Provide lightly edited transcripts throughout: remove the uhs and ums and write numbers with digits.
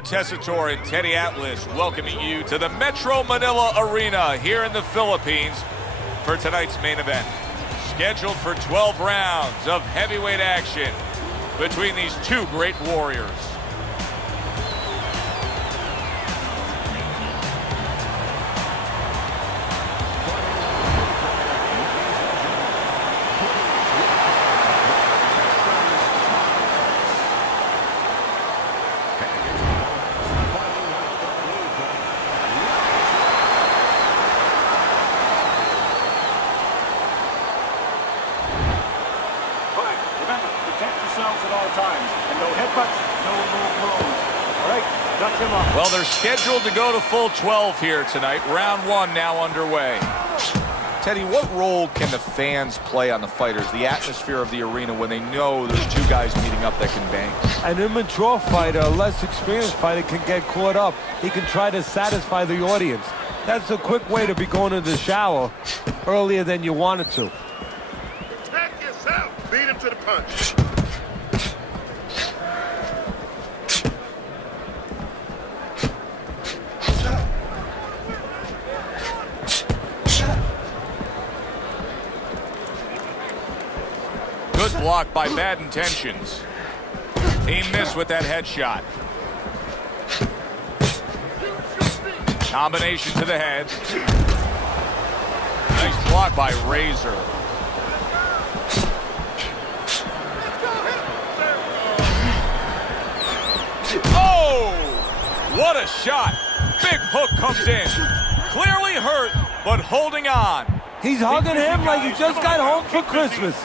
Mario Tessitore and Teddy Atlas welcoming you to the Metro Manila Arena here in the Philippines for tonight's main event. Scheduled for 12 rounds of heavyweight action between these two great warriors. At all times, and no headbutts, no low blows. All right, touch him up. Well, they're scheduled to go to full 12 here tonight. Round one now underway. Teddy, what role can the fans play on the fighters, the atmosphere of the arena, when they know there's two guys meeting up that can bang? An immature fighter, a less experienced fighter, can get caught up. He can try to satisfy the audience. That's a quick way to be going to the shower earlier than you wanted to. Protect yourself. Beat him to the punch. Good block by Bad Intentions. He missed with that headshot. Combination to the head. Nice block by Razor. Oh! What a shot. Big hook comes in. Clearly hurt, but holding on. He's hugging him like he just got home for Christmas.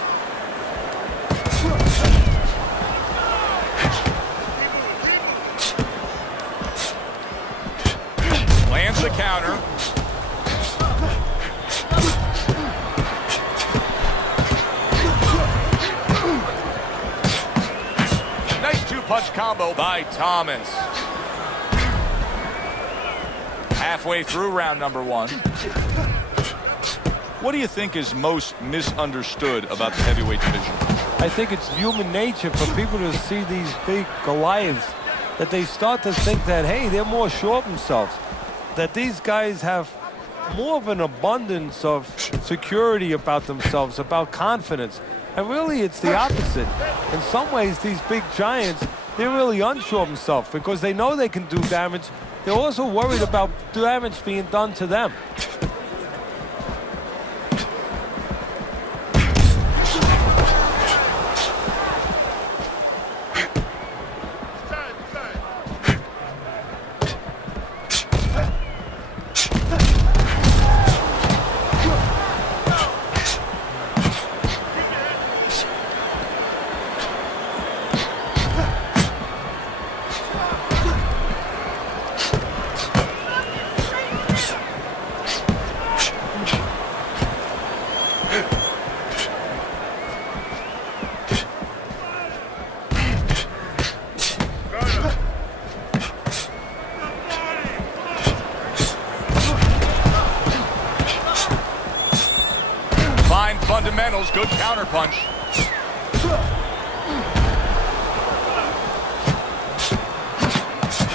Lands the counter. Nice two-punch combo by Thomas. Halfway through round number one. What do you think is most misunderstood about the heavyweight division? I think it's human nature for people to see these big Goliaths, that they start to think that, hey, they're more sure of themselves, that these guys have more of an abundance of security about themselves, about confidence. And really, it's the opposite. In some ways, these big giants, they're really unsure of themselves because they know they can do damage. They're also worried about damage being done to them. Fundamentals, good counter punch.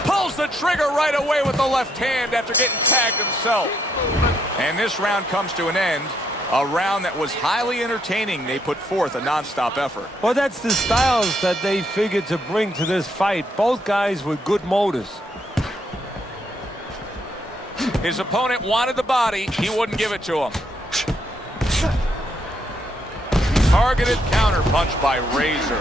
Pulls the trigger right away with the left hand after getting tagged himself. And this round comes to an end. A round that was highly entertaining. They put forth a non-stop effort. Well, that's the styles that they figured to bring to this fight. Both guys with good motors. His opponent wanted the body. He wouldn't give it to him. Targeted counter punch by Razor.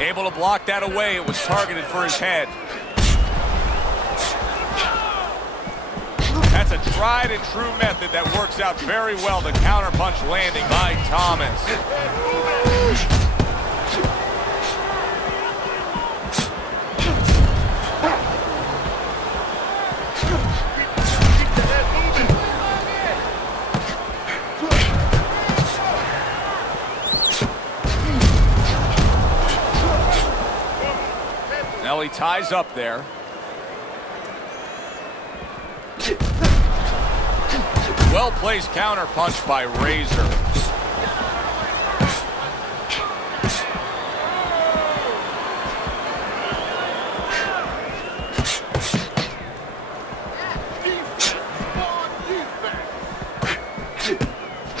Able to block that away. It was targeted for his head. That's a tried and true method that works out very well. The counterpunch landing by Thomas. ties up there. Well-placed counter punch by Razor.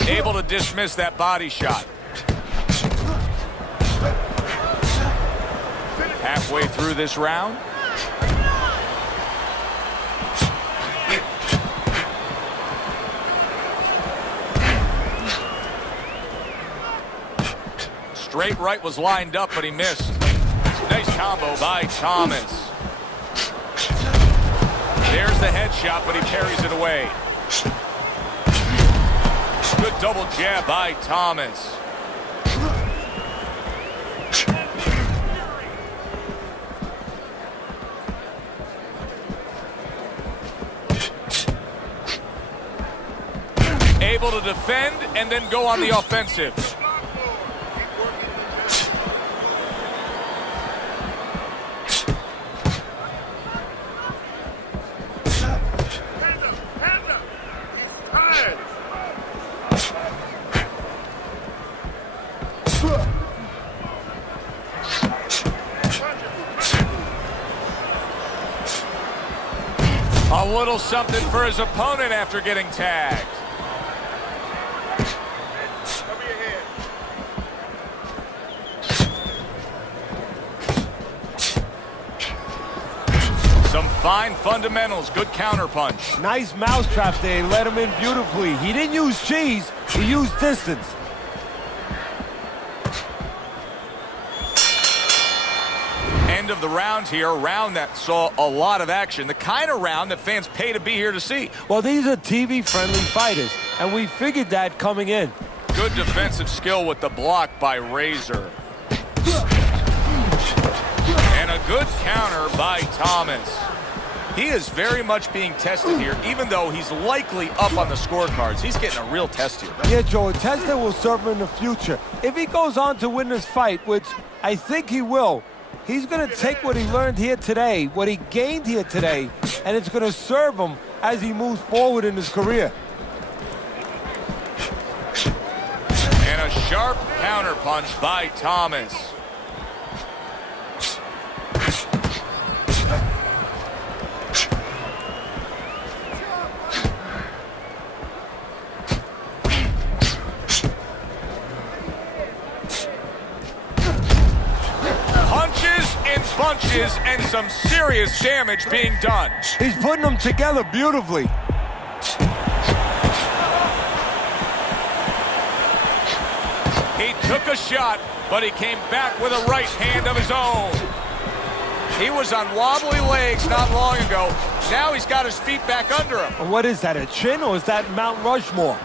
Able to dismiss that body shot. Halfway through this round. Straight right was lined up, but he missed. Nice combo by Thomas. There's the headshot, but he parries it away. Good double jab by Thomas. Able to defend and then go on the offensive. A little something for his opponent after getting tagged. Cover your head. Some fine fundamentals, good counter punch. Nice mousetrap there, let him in beautifully. He didn't use cheese, he used distance. End of the round here, a round that saw a lot of action. The kind of round that fans pay to be here to see. Well, these are TV-friendly fighters, and we figured that coming in. Good defensive skill with the block by Razor. And a good counter by Thomas. He is very much being tested here, even though he's likely up on the scorecards. He's getting a real test here. Yeah, Joe, a test that will serve him in the future. If he goes on to win this fight, which I think he will, he's going to take what he learned here today, what he gained here today, and it's going to serve him as he moves forward in his career. And a sharp counter punch by Thomas. Bunches and some serious damage being done. He's putting them together beautifully. He took a shot, but he came back with a right hand of his own. He was on wobbly legs not long ago. Now he's got his feet back under him. And what is that, a chin, or is that Mount Rushmore?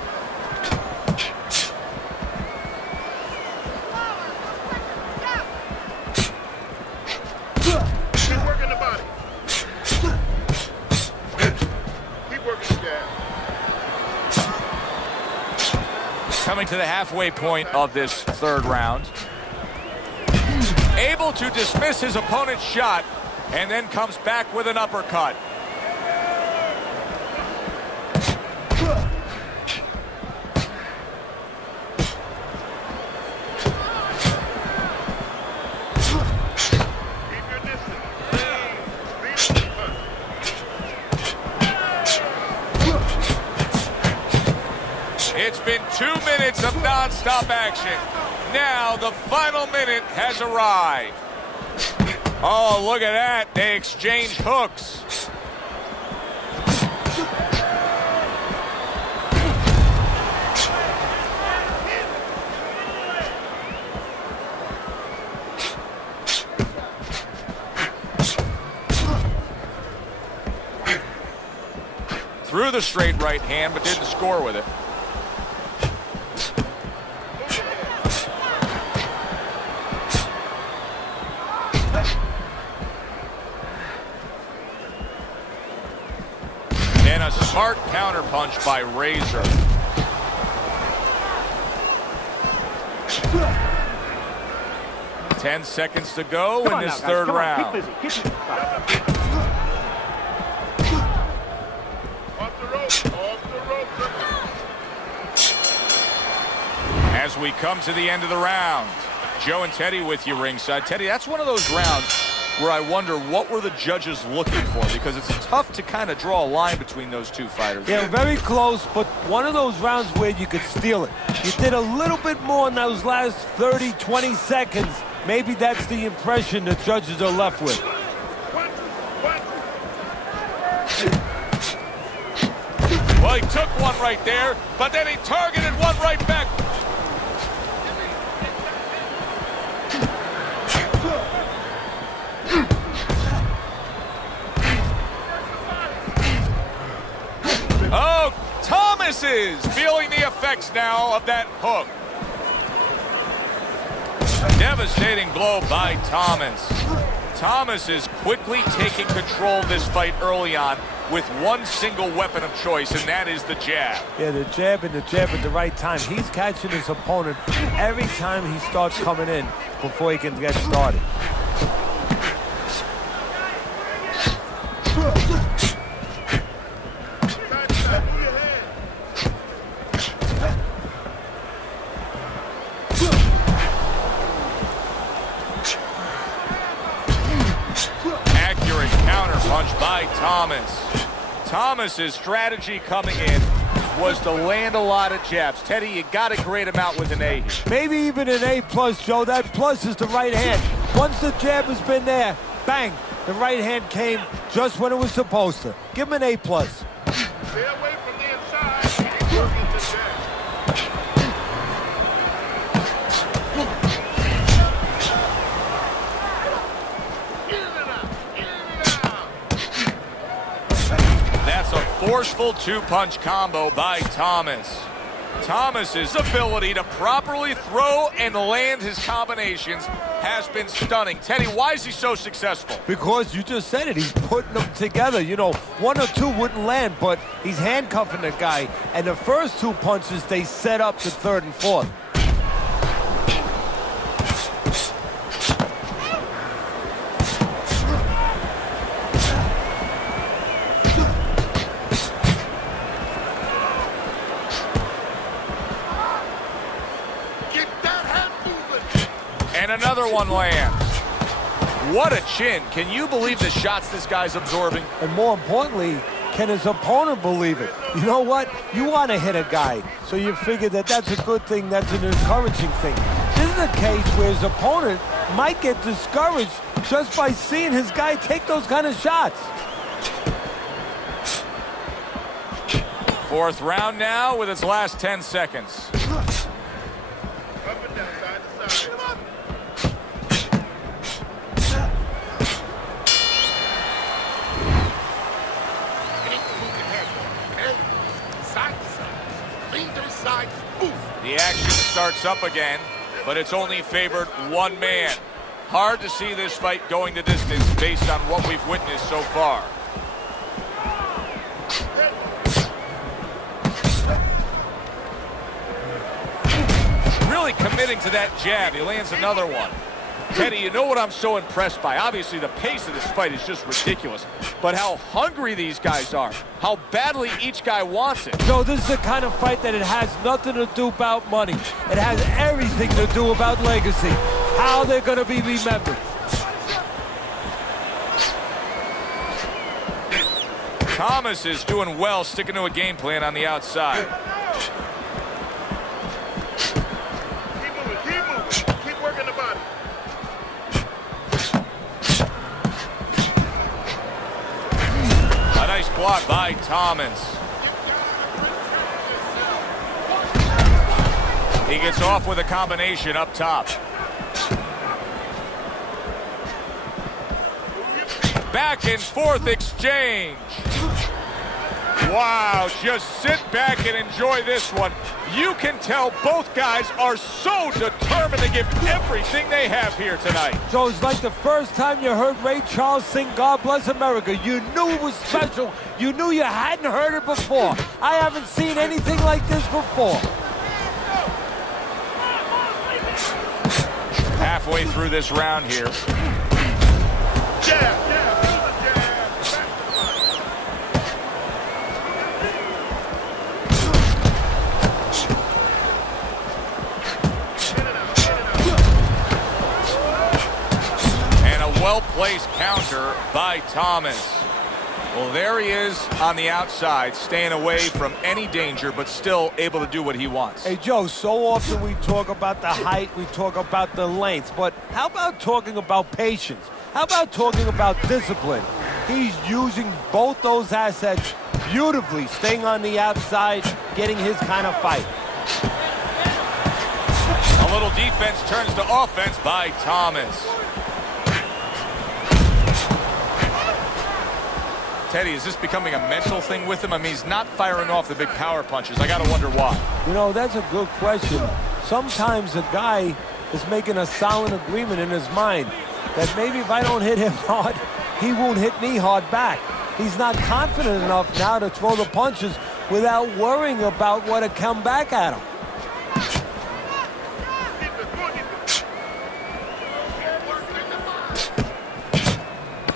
Coming to the halfway point of this third round. Able to dismiss his opponent's shot and then comes back with an uppercut. It's been 2 minutes of non-stop action. Now the final minute has arrived. Oh, look at that. They exchange hooks. Threw the straight right hand, but didn't score with it. And a smart counter punch by Razor. 10 seconds to go Come in on this now, guys. third Come on. round. Keep busy. Keep busy. Off the rope. Off the rope. As we come to the end of the round, Joe and Teddy with you ringside. Teddy, that's one of those rounds where I wonder what were the judges looking for, because it's tough to kind of draw a line between those two fighters. Yeah, very close, but one of those rounds where you could steal it. You did a little bit more in those last 30, 20 seconds. Maybe that's the impression the judges are left with. Well, he took one right there, but then he targeted one right back. Oh, Thomas is feeling the effects now of that hook. A devastating blow by Thomas. Thomas is quickly taking control of this fight early on with one single weapon of choice, and that is the jab. Yeah, the jab and the jab at the right time. He's catching his opponent every time he starts coming in before he can get started. Accurate counterpunch by Thomas. Thomas's strategy coming in was to land a lot of jabs. Teddy, you got to grade him out with an A here. Maybe even an A+, Joe. That plus is the right hand. Once the jab has been there, bang, the right hand came just when it was supposed to. Give him an A+. Stay away from the inside. Working the jab. That's a forceful two-punch combo by Thomas. Thomas's ability to properly throw and land his combinations has been stunning. Teddy, why is he so successful? Because you just said it, he's putting them together. You know, one or two wouldn't land, but he's handcuffing the guy. And the first two punches, they set up the third and fourth. Get that head moving. And another one lands. What a chin. Can you believe the shots this guy's absorbing? And more importantly, can his opponent believe it? You know what? You want to hit a guy, so you figure that that's a good thing, that's an encouraging thing. This is a case where his opponent might get discouraged just by seeing his guy take those kind of shots. Fourth round now with its last 10 seconds. Up and down, side to side. Move your head. Okay? Side to side. Lean to the side. Move. The action starts up again, but it's only favored one man. Hard to see this fight going the distance based on what we've witnessed so far. Really committing to that jab. He lands another one. Teddy, you know what I'm so impressed by? Obviously, the pace of this fight is just ridiculous, but how hungry these guys are, how badly each guy wants it. So this is the kind of fight that it has nothing to do about money. It has everything to do about legacy, how they're going to be remembered. Thomas is doing well, sticking to a game plan on the outside. Keep moving. Keep moving. Keep working the body. A nice block by Thomas. He gets off with a combination up top. Back and forth exchange. Wow, just sit back and enjoy this one. You can tell both guys are so determined to give everything they have here tonight. So it's like the first time you heard Ray Charles sing God Bless America. You knew it was special. You knew you hadn't heard it before. I haven't seen anything like this before. halfway through this round here. Jab. And a well-placed counter by Thomas. Well, there he is on the outside, staying away from any danger, but still able to do what he wants. Hey, Joe, so often we talk about the height, we talk about the length, but how about talking about patience? How about talking about discipline? He's using both those assets beautifully, staying on the outside, getting his kind of fight. A little defense turns to offense by Thomas. Teddy, is this becoming a mental thing with him? I mean, he's not firing off the big power punches. I got to wonder why. You know, that's a good question. Sometimes a guy is making a silent agreement in his mind that maybe if I don't hit him hard, he won't hit me hard back. He's not confident enough now to throw the punches without worrying about what to come back at him.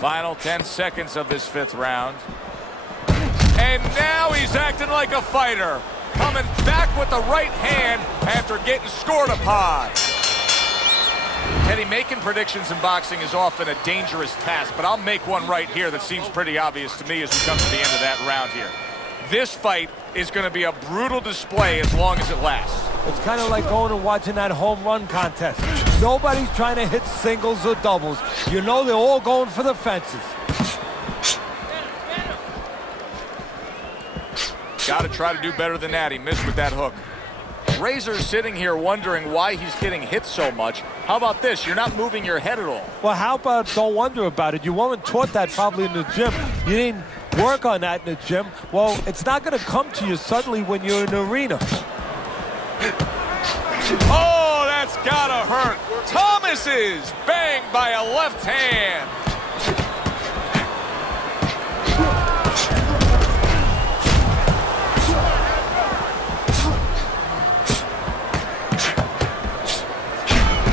Final 10 seconds of this 5th round. And now he's acting like a fighter. Coming back with the right hand after getting scored upon. Teddy, making predictions in boxing is often a dangerous task, but I'll make one right here that seems pretty obvious to me as we come to the end of that round here. This fight is going to be a brutal display as long as it lasts. It's kind of like going and watching that home run contest. Nobody's trying to hit singles or doubles. You know they're all going for the fences. Got to try to do better than that. He missed with that hook. Razor's sitting here wondering why he's getting hit so much. How about this? You're not moving your head at all. Well, how about don't wonder about it? You weren't taught that probably in the gym. You didn't work on that in the gym. Well, it's not going to come to you suddenly when you're in the arena. Oh, that's gotta hurt. Thomas is banged by a left hand.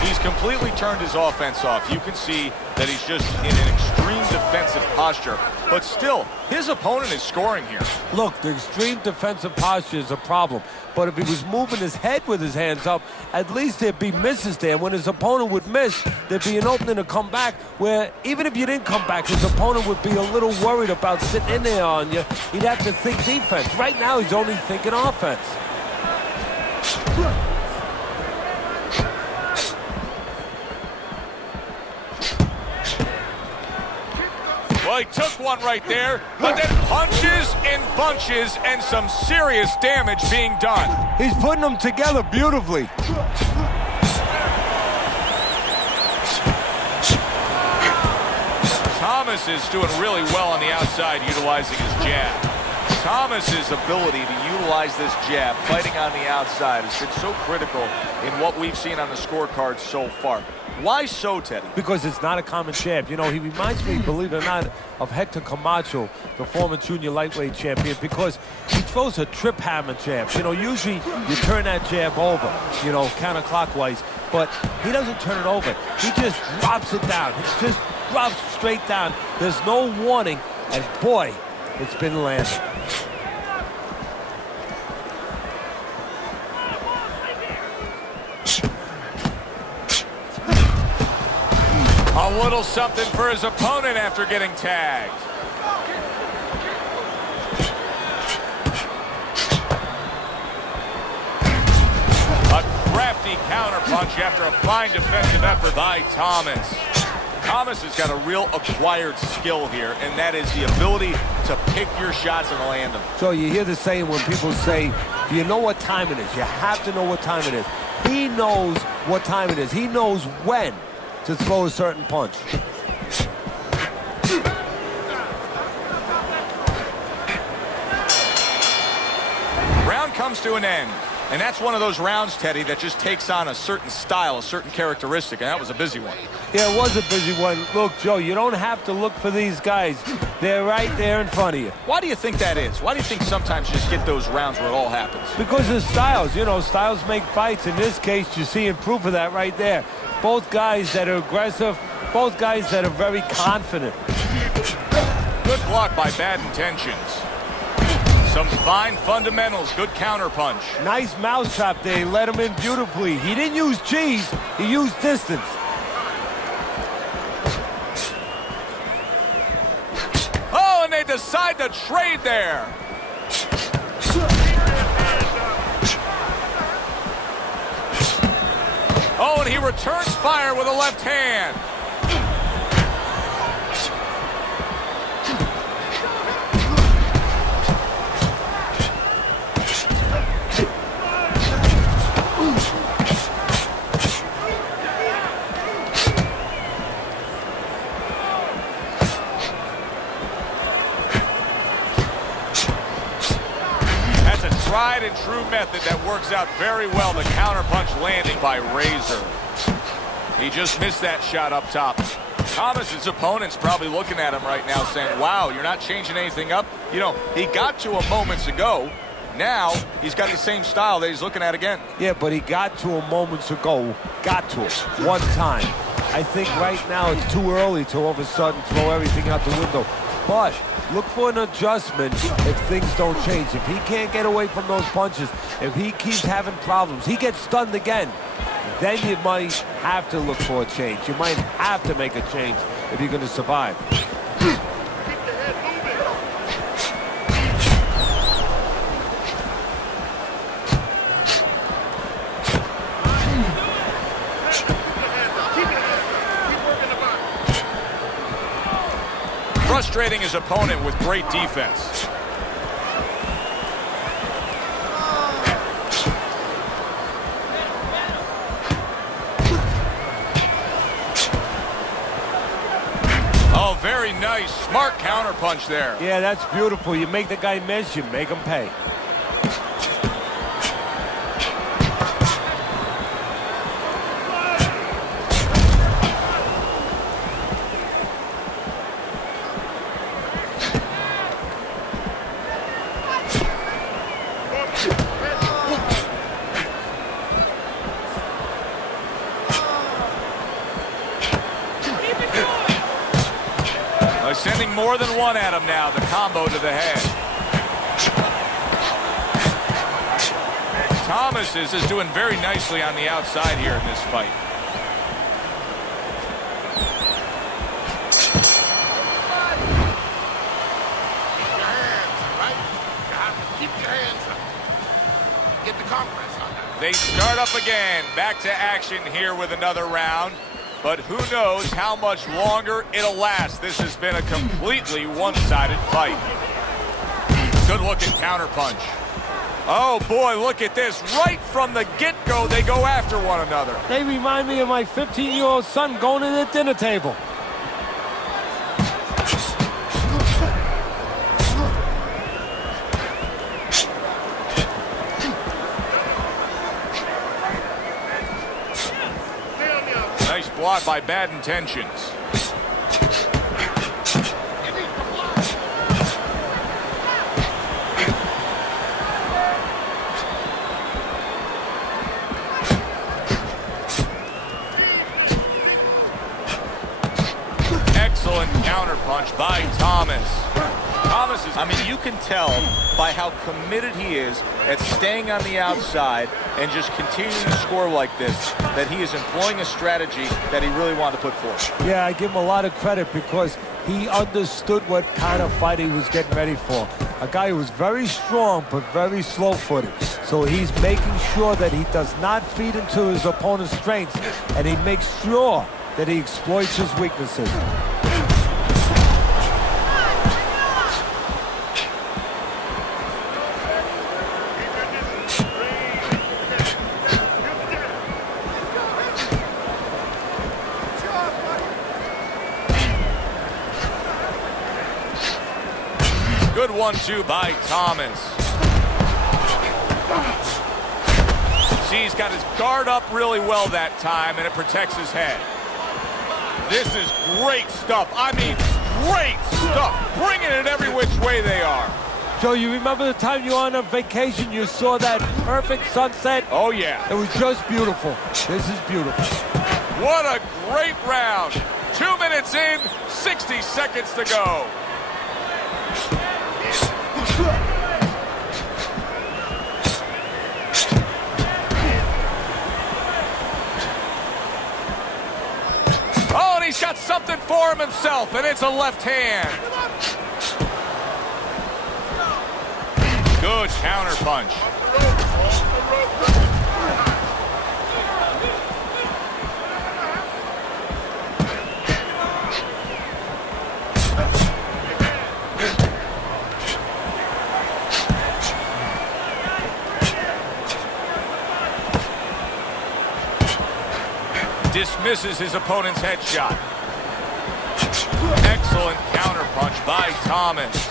He's completely turned his offense off. You can see that he's just in an extreme defensive posture. But still, his opponent is scoring here. Look, the extreme defensive posture is a problem. But if he was moving his head with his hands up, at least there'd be misses there. When his opponent would miss, there'd be an opening to come back where even if you didn't come back, his opponent would be a little worried about sitting in there on you. He'd have to think defense. Right now, he's only thinking offense. Well, he took one right there, but then punches in bunches and some serious damage being done. He's putting them together beautifully. Thomas is doing really well on the outside, utilizing his jab. Thomas's ability to utilize this jab, fighting on the outside, has been so critical in what we've seen on the scorecard so far. Why so, Teddy? Because it's not a common jab. You know, he reminds me, believe it or not, of Hector Camacho, the former junior lightweight champion, because he throws a trip hammer jab. You know, usually you turn that jab over, you know, counterclockwise, but he doesn't turn it over. He just drops it down. He just drops straight down. There's no warning, and boy, it's been landed. A little something for his opponent after getting tagged. A crafty counterpunch after a fine defensive effort by Thomas. Thomas has got a real acquired skill here, and that is the ability to pick your shots and land them. So you hear the saying when people say, do you know what time it is? You have to know what time it is. He knows what time it is. He knows when to throw a certain punch. Round comes to an end. And that's one of those rounds, Teddy, that just takes on a certain style, a certain characteristic, and that was a busy one. Yeah, it was a busy one. Look, Joe, you don't have to look for these guys. They're right there in front of you. Why do you think that is? Why do you think sometimes you just get those rounds where it all happens? Because of styles. You know, styles make fights. In this case, you're seeing proof of that right there. Both guys that are aggressive, both guys that are very confident. Good block by Bad Intentions. Some fine fundamentals, good counter punch. Nice mousetrap there, he let him in beautifully. He didn't use cheese, he used distance. Oh, and they decide to trade there. Oh, and he returns fire with a left hand. Tried and true method that works out very well. The counterpunch landing by Razor. He just missed that shot up top. Thomas's opponent's probably looking at him right now saying, wow, you're not changing anything up. You know, he got to him moments ago. Now he's got the same style that he's looking at again. Yeah, but he got to him moments ago. Got to him one time. I think right now it's too early to all of a sudden throw everything out the window. But look for an adjustment if things don't change. If he can't get away from those punches, if he keeps having problems, he gets stunned again, then you might have to look for a change. You might have to make a change if you're going to survive. Frustrating his opponent with great defense. Oh, very nice. Smart counterpunch there. Yeah, that's beautiful. You make the guy miss, you make him pay. Sending more than one at him now. The combo to the head. Thomas is doing very nicely on the outside here in this fight. Keep your hands, right? You have to keep your hands up. Get the compress on that. They start up again. Back to action here with another round. But who knows how much longer it'll last. This has been a completely one-sided fight. Good looking counterpunch. Oh boy, look at this. Right from the get-go, they go after one another. They remind me of my 15-year-old son going to the dinner table. Blocked by Bad Intentions. Excellent counterpunch by Thomas. Thomas is, I mean, you can tell by how committed he is at staying on the outside and just continuing to score like this, that he is employing a strategy that he really wanted to put forth. Yeah, I give him a lot of credit because he understood what kind of fight he was getting ready for. A guy who was very strong but very slow-footed. So he's making sure that he does not feed into his opponent's strengths, and he makes sure that he exploits his weaknesses. Good 1-2 by Thomas. See, he's got his guard up really well that time, and it protects his head. This is great stuff. I mean, great stuff. Bringing it every which way they are. Joe, you remember the time you were on a vacation, you saw that perfect sunset? Oh, yeah. It was just beautiful. This is beautiful. What a great round. 2 minutes in, 60 seconds to go. Oh, and he's got something for him himself, and it's a left hand. Good counter punch. Dismisses his opponent's headshot. Excellent counterpunch by Thomas.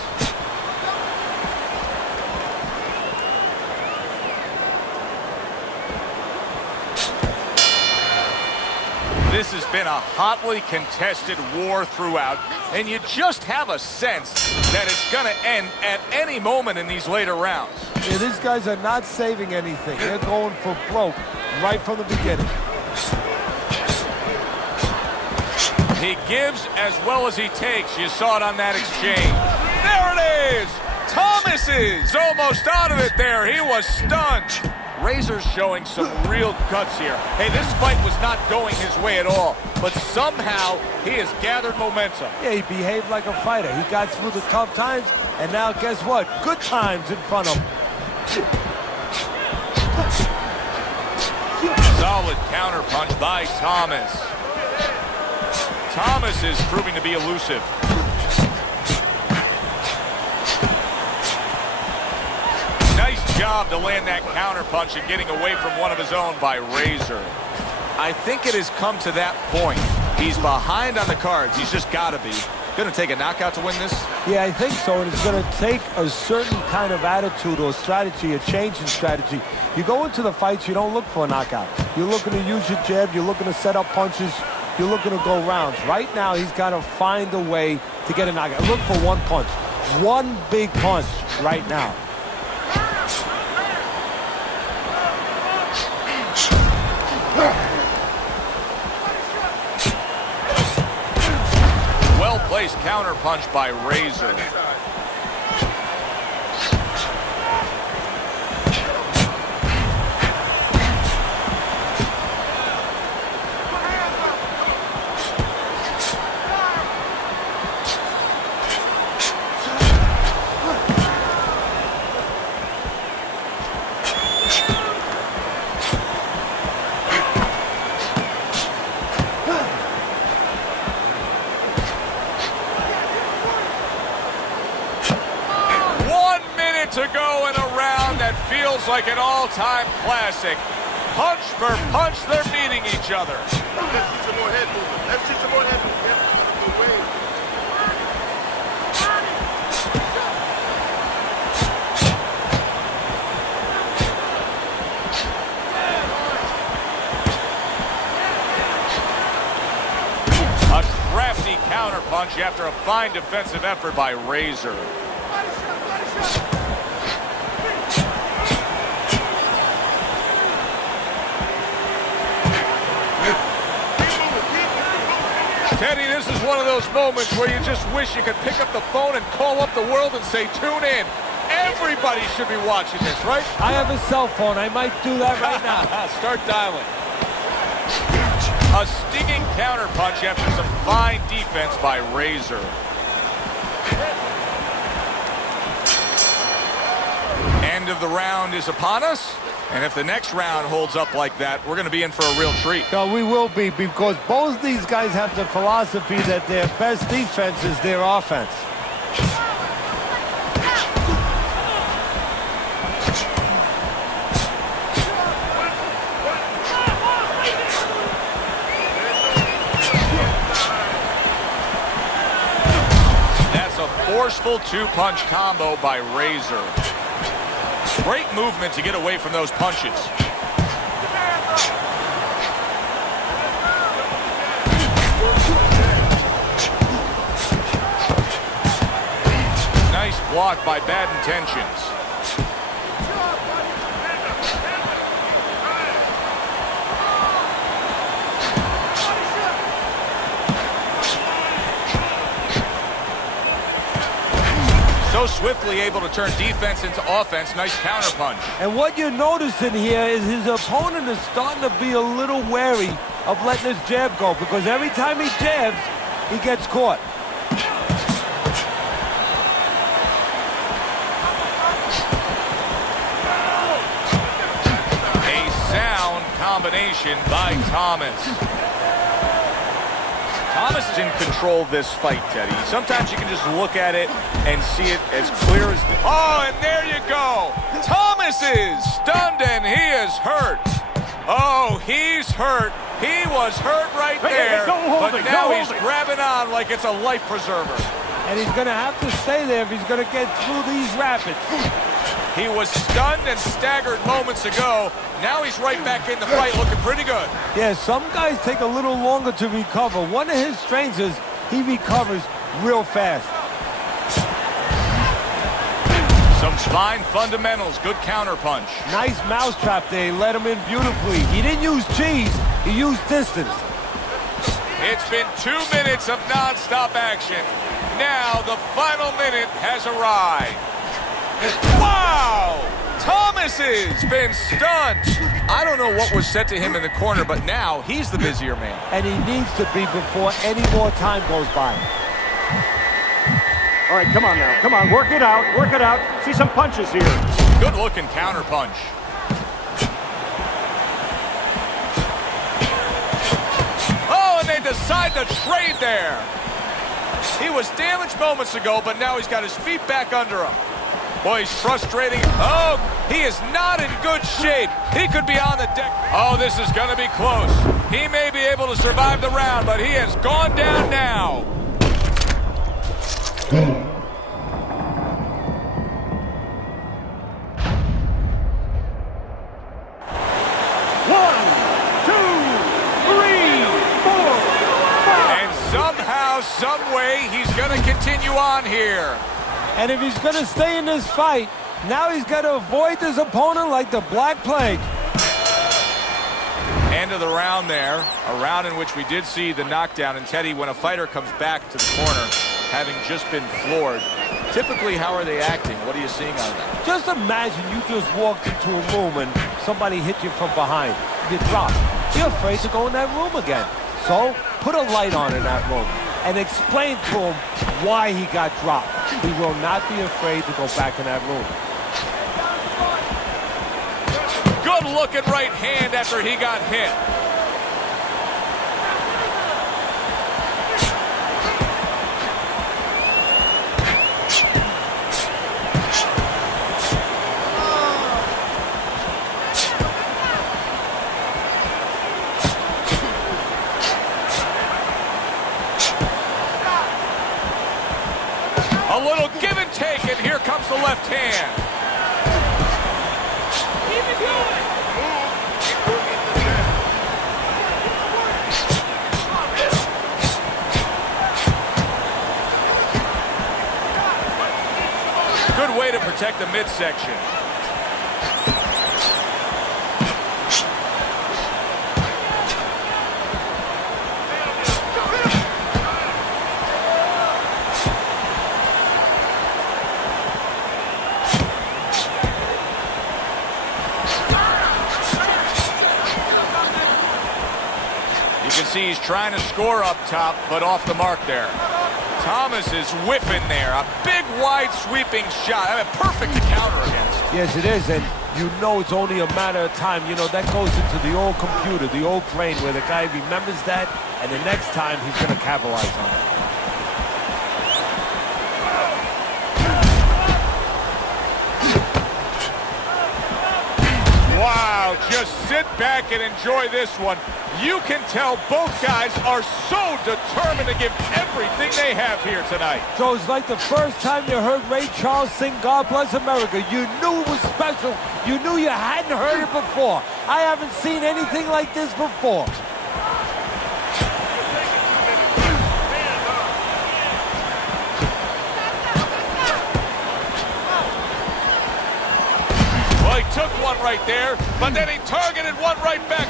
This has been a hotly contested war throughout, and you just have a sense that it's going to end at any moment in these later rounds. Yeah, these guys are not saving anything. They're going for broke right from the beginning. He gives as well as he takes. You saw it on that exchange. There it is! Thomas is almost out of it there. He was stunned. Razor's showing some real guts here. Hey, this fight was not going his way at all, but somehow he has gathered momentum. Yeah, he behaved like a fighter. He got through the tough times, and now guess what? Good times in front of him. Solid counterpunch by Thomas. Thomas is proving to be elusive. Nice job to land that counterpunch and getting away from one of his own by Razor. I think it has come to that point. He's behind on the cards. He's just got to be. Going to take a knockout to win this? Yeah, I think so, and it's going to take a certain kind of attitude or strategy, a change in strategy. You go into the fights, you don't look for a knockout. You're looking to use your jab, you're looking to set up punches, you're looking to go rounds. Right now, he's got to find a way to get a knockout. Look for one punch. One big punch right now. Well-placed counterpunch by Razor. To go in a round that feels like an all-time classic. Punch for punch, they're meeting each other. Let's see some more head movement. Let's see some more head movement. Get out of the way. A crafty counterpunch after a fine defensive effort by Razor. Teddy, this is one of those moments where you just wish you could pick up the phone and call up the world and say, tune in. Everybody should be watching this, right? I have a cell phone. I might do that right now. Start dialing. A stinging counterpunch after some fine defense by Razor. End of the round is upon us. And if the next round holds up like that, we're going to be in for a real treat. No, we will be, because both these guys have the philosophy that their best defense is their offense. That's a forceful two-punch combo by Razor. Great movement to get away from those punches. blocked by bad intentions. So swiftly able to turn defense into offense. Nice counterpunch. And what you're noticing here is his opponent is starting to be a little wary of letting his jab go, because every time he jabs, he gets caught. A sound combination by Thomas. Thomas is in control of this fight, Teddy. Sometimes you can just look at it and see it as clear as... Oh, and there you go. Thomas is stunned and he is hurt. Oh, he's hurt. He was hurt right there. But now he's grabbing on like it's a life preserver. And he's going to have to stay there if he's going to get through these rapids. He was stunned and staggered moments ago. Now he's right back in the fight, looking pretty good. Yeah, some guys take a little longer to recover. One of his strengths is he recovers real fast. Some fine fundamentals, good counterpunch. Nice mousetrap there, he let him in beautifully. He didn't use cheese, he used distance. It's been 2 minutes of non-stop action. Now the final minute has arrived. Wow! Thomas has been stunned. I don't know what was said to him in the corner, but now he's the busier man. And he needs to be before any more time goes by. All right, come on now. Come on, work it out. Work it out. See some punches here. Good looking counterpunch. Oh, and they decide to trade there. He was damaged moments ago, but now he's got his feet back under him. Boy, he's frustrating. Oh, he is not in good shape. He could be on the deck. Oh, this is going to be close. He may be able to survive the round, but he has gone down now. One, two, three, four, five. And somehow, some way, he's going to continue on here. And if he's going to stay in this fight, now he's got to avoid his opponent like the Black Plague. End of the round there, a round in which we did see the knockdown. And Teddy, when a fighter comes back to the corner, having just been floored, typically how are they acting? What are you seeing out of that? Just imagine you just walked into a room and somebody hit you from behind. You drop. You're afraid to go in that room again. So put a light on in that room and explain to him why he got dropped. He will not be afraid to go back in that room. Good looking right hand after he got hit. A little give and take, and here comes the left hand. Keep it going. Good way to protect the midsection. You can see he's trying to score up top, but off the mark there. Thomas is whipping there. A big, wide, sweeping shot. I mean, perfect to counter against. Yes, it is, and you know it's only a matter of time. You know, that goes into the old computer, the old brain, where the guy remembers that, and the next time he's going to capitalize on it. Wow, just sit back and enjoy this one. You can tell both guys are so determined to give everything they have here tonight. So it's like the first time you heard Ray Charles sing God Bless America. You knew it was special. You knew you hadn't heard it before. I haven't seen anything like this before. took one right there, but then he targeted one right back.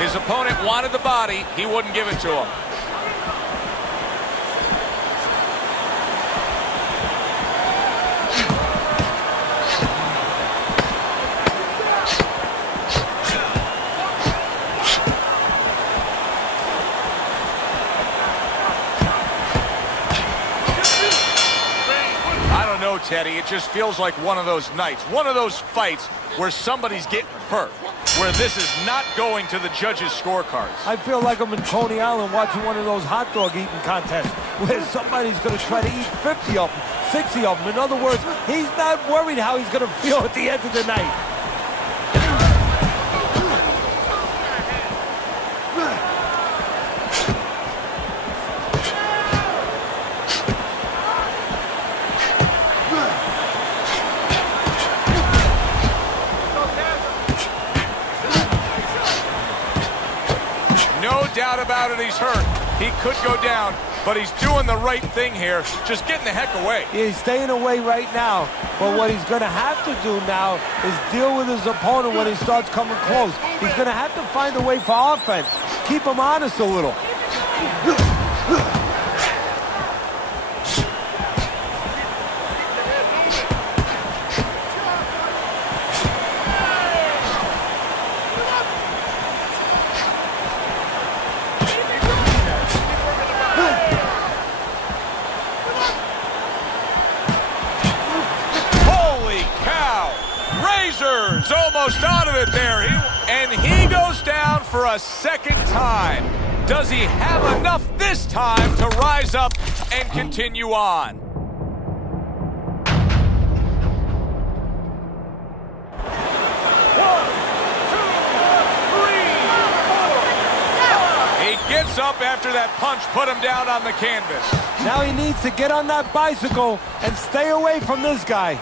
His opponent wanted the body. He wouldn't give it to him. I don't know, Teddy. It just feels like one of those nights, one of those fights where somebody's getting hurt, where this is not going to the judges' scorecards. I feel like I'm in Coney Island watching one of those hot dog eating contests where somebody's going to try to eat 50 of them, 60 of them. In other words, he's not worried how he's going to feel at the end of the night. No doubt about it, he's hurt. He could go down, but he's doing the right thing here, just getting the heck away. Yeah, he's staying away right now, but what he's going to have to do now is deal with his opponent when he starts coming close. He's going to have to find a way for offense. Keep him honest a little. Almost out of it there, and he goes down for a second time. Does he have enough this time to rise up and continue on? He gets up after that punch put him down on the canvas. Now he needs to get on that bicycle and stay away from this guy.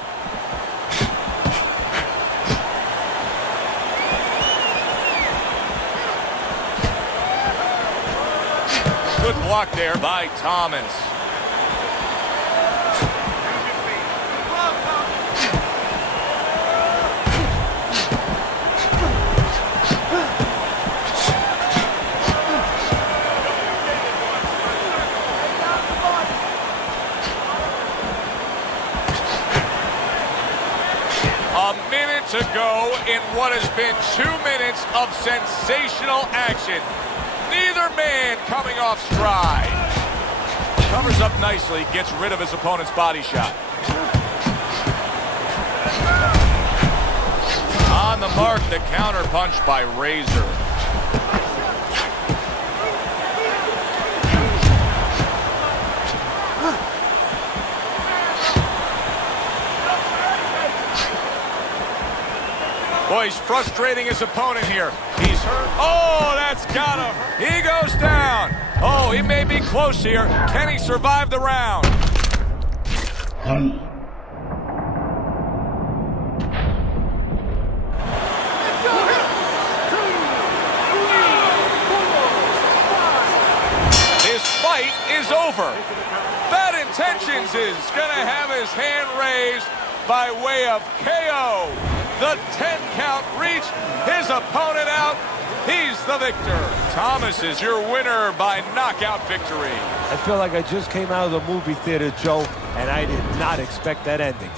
Good block there by Thomas. A minute to go in what has been 2 minutes of sensational action. Neither man coming off stride. Covers up nicely, gets rid of his opponent's body shot. On the mark, the counter punch by Razor. Boy, he's frustrating his opponent here. He's hurt. Oh, that's gotta hurt. He goes down. Oh, he may be close here. Can he survive the round? His fight is over. Bad Intentions is gonna have his hand raised by way of KO. The 10 count reached, his opponent out, he's the victor. Thomas is your winner by knockout victory. I feel like I just came out of the movie theater, Joe, and I did not expect that ending.